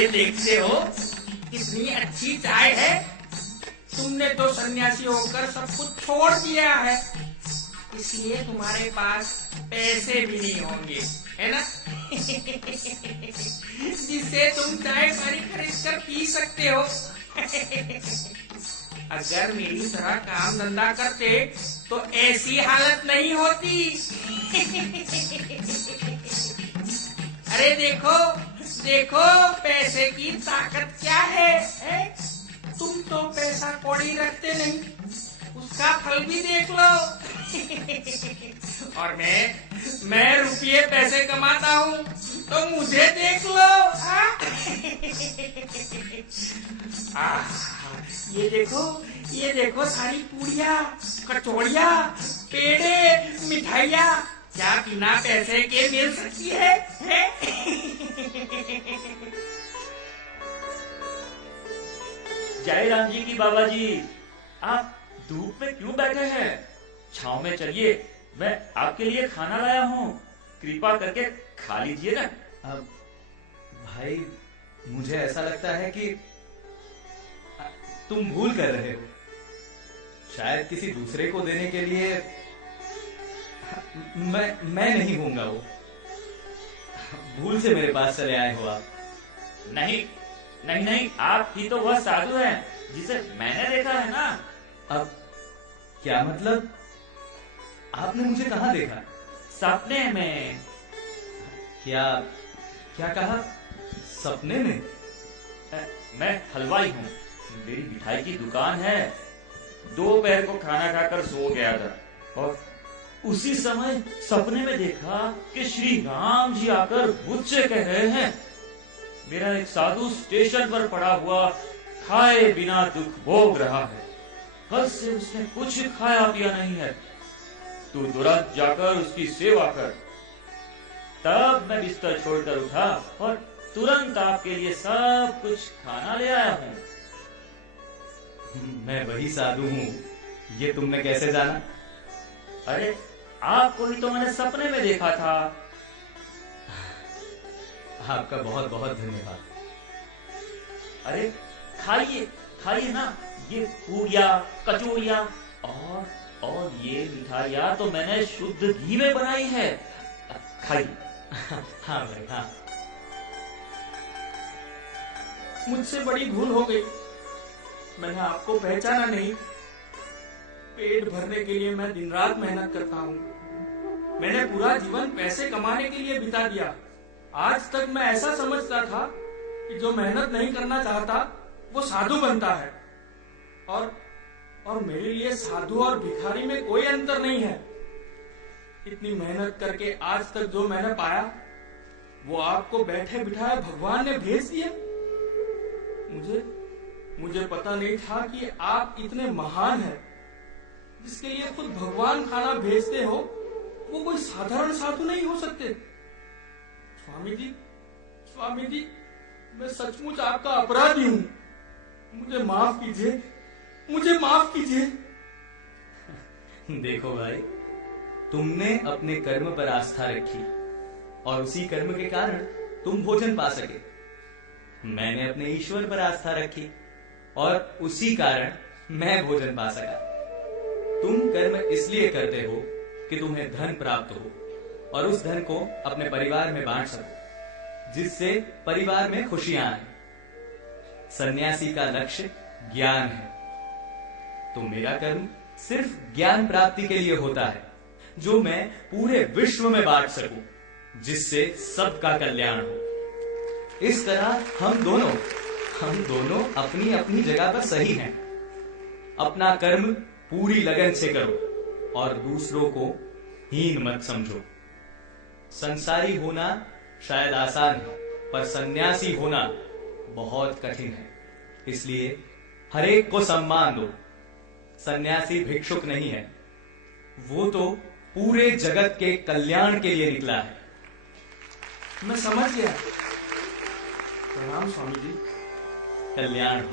अरे देखते हो कितनी अच्छी चाय है। तुमने तो सन्यासी होकर सब कुछ छोड़ दिया है, इसलिए तुम्हारे पास पैसे भी नहीं होंगे, है ना? जिससे तुम चाय पानी खरीद कर पी सकते हो। अगर मेरी तरह काम धंधा करते तो ऐसी हालत नहीं होती। अरे देखो देखो पैसे की ताकत क्या है? तुम तो पैसा कौड़ी रखते नहीं, उसका फल भी देख लो। और मैं रुपये पैसे कमाता हूँ तो मुझे देख लो। ये देखो सारी पूड़िया, कचौड़िया, पेड़े, मिठाइया क्या बिना पैसे के मिल सकती है? जय राम जी की बाबा जी, आप धूप में क्यों बैठे हैं? छांव में चलिए, मैं आपके लिए खाना लाया हूँ, कृपा करके खा लीजिए ना। अब भाई मुझे ऐसा लगता है कि तुम भूल कर रहे हो। शायद किसी दूसरे को देने के लिए मैं नहीं होऊंगा वो। भूल से मेरे पास चले आए हो आप। नहीं नहीं नहीं, आप ही तो वह साधु हैं जिसे मैंने देखा है ना। अब क्या मतलब? आपने मुझे कहाँ देखा? सपने में। क्या क्या कहा? सपने में? मैं हलवाई हूँ, मेरी मिठाई की दुकान है। दोपहर को खाना खाकर सो गया था और उसी समय सपने में देखा कि श्री राम जी आकर मुझसे कह रहे हैं, मेरा एक साधु स्टेशन पर पड़ा हुआ खाए बिना दुख भोग रहा है, कल से उसने कुछ खाया पिया नहीं है, तू तुरंत जाकर उसकी सेवा कर। तब मैं बिस्तर छोड़कर उठा और तुरंत आपके लिए सब कुछ खाना ले आया हूँ। मैं वही साधु हूँ, ये तुमने कैसे जाना? अरे आपको ही तो मैंने सपने में देखा था। आपका बहुत बहुत धन्यवाद। अरे खाइए खाइए ना, ये पूरिया, कचौड़िया और ये मिठाइयाँ तो मैंने शुद्ध घी में बनाई है, खाइए। हाँ भाई हाँ। मुझसे बड़ी भूल हो गई, मैंने आपको पहचाना नहीं। पेट भरने के लिए मैं दिन रात मेहनत करता हूँ। मैंने पूरा जीवन पैसे कमाने के लिए बिता दिया। आज तक मैं ऐसा समझता था कि जो मेहनत नहीं करना चाहता वो साधु बनता है, और मेरे लिए साधु और भिखारी में कोई अंतर नहीं है। इतनी मेहनत करके आज तक जो मैंने पाया वो आपको बैठे बिठाए भगवान ने भेज दिया। मुझे पता नहीं था कि आप इतने महान हैं। जिसके लिए खुद भगवान खाना भेजते हो वो कोई साधारण साधु नहीं हो सकते। स्वामी जी, मैं सचमुच आपका अपराधी हूँ। मुझे माफ कीजिए। देखो भाई, तुमने अपने कर्म पर आस्था रखी और उसी कर्म के कारण तुम भोजन पा सके। मैंने अपने ईश्वर पर आस्था रखी और उसी कारण मैं भोजन पा सका। तुम कर्म इसलिए करते हो कि तुम्हें धन प्राप्त हो और उस धन को अपने परिवार में बांट सको, जिससे परिवार में खुशियां आए। सन्यासी का लक्ष्य ज्ञान है, तो मेरा कर्म सिर्फ ज्ञान प्राप्ति के लिए होता है, जो मैं पूरे विश्व में बांट सकूं, जिससे सबका कल्याण हो। इस तरह हम दोनों अपनी अपनी जगह पर सही हैं। अपना कर्म पूरी लगन से करो और दूसरों को हीन मत समझो। संसारी होना शायद आसान है, पर सन्यासी होना बहुत कठिन है। इसलिए हर एक को सम्मान दो। सन्यासी भिक्षुक नहीं है, वो तो पूरे जगत के कल्याण के लिए निकला है। मैं समझ गया। प्रणाम स्वामी जी। कल्याण हो।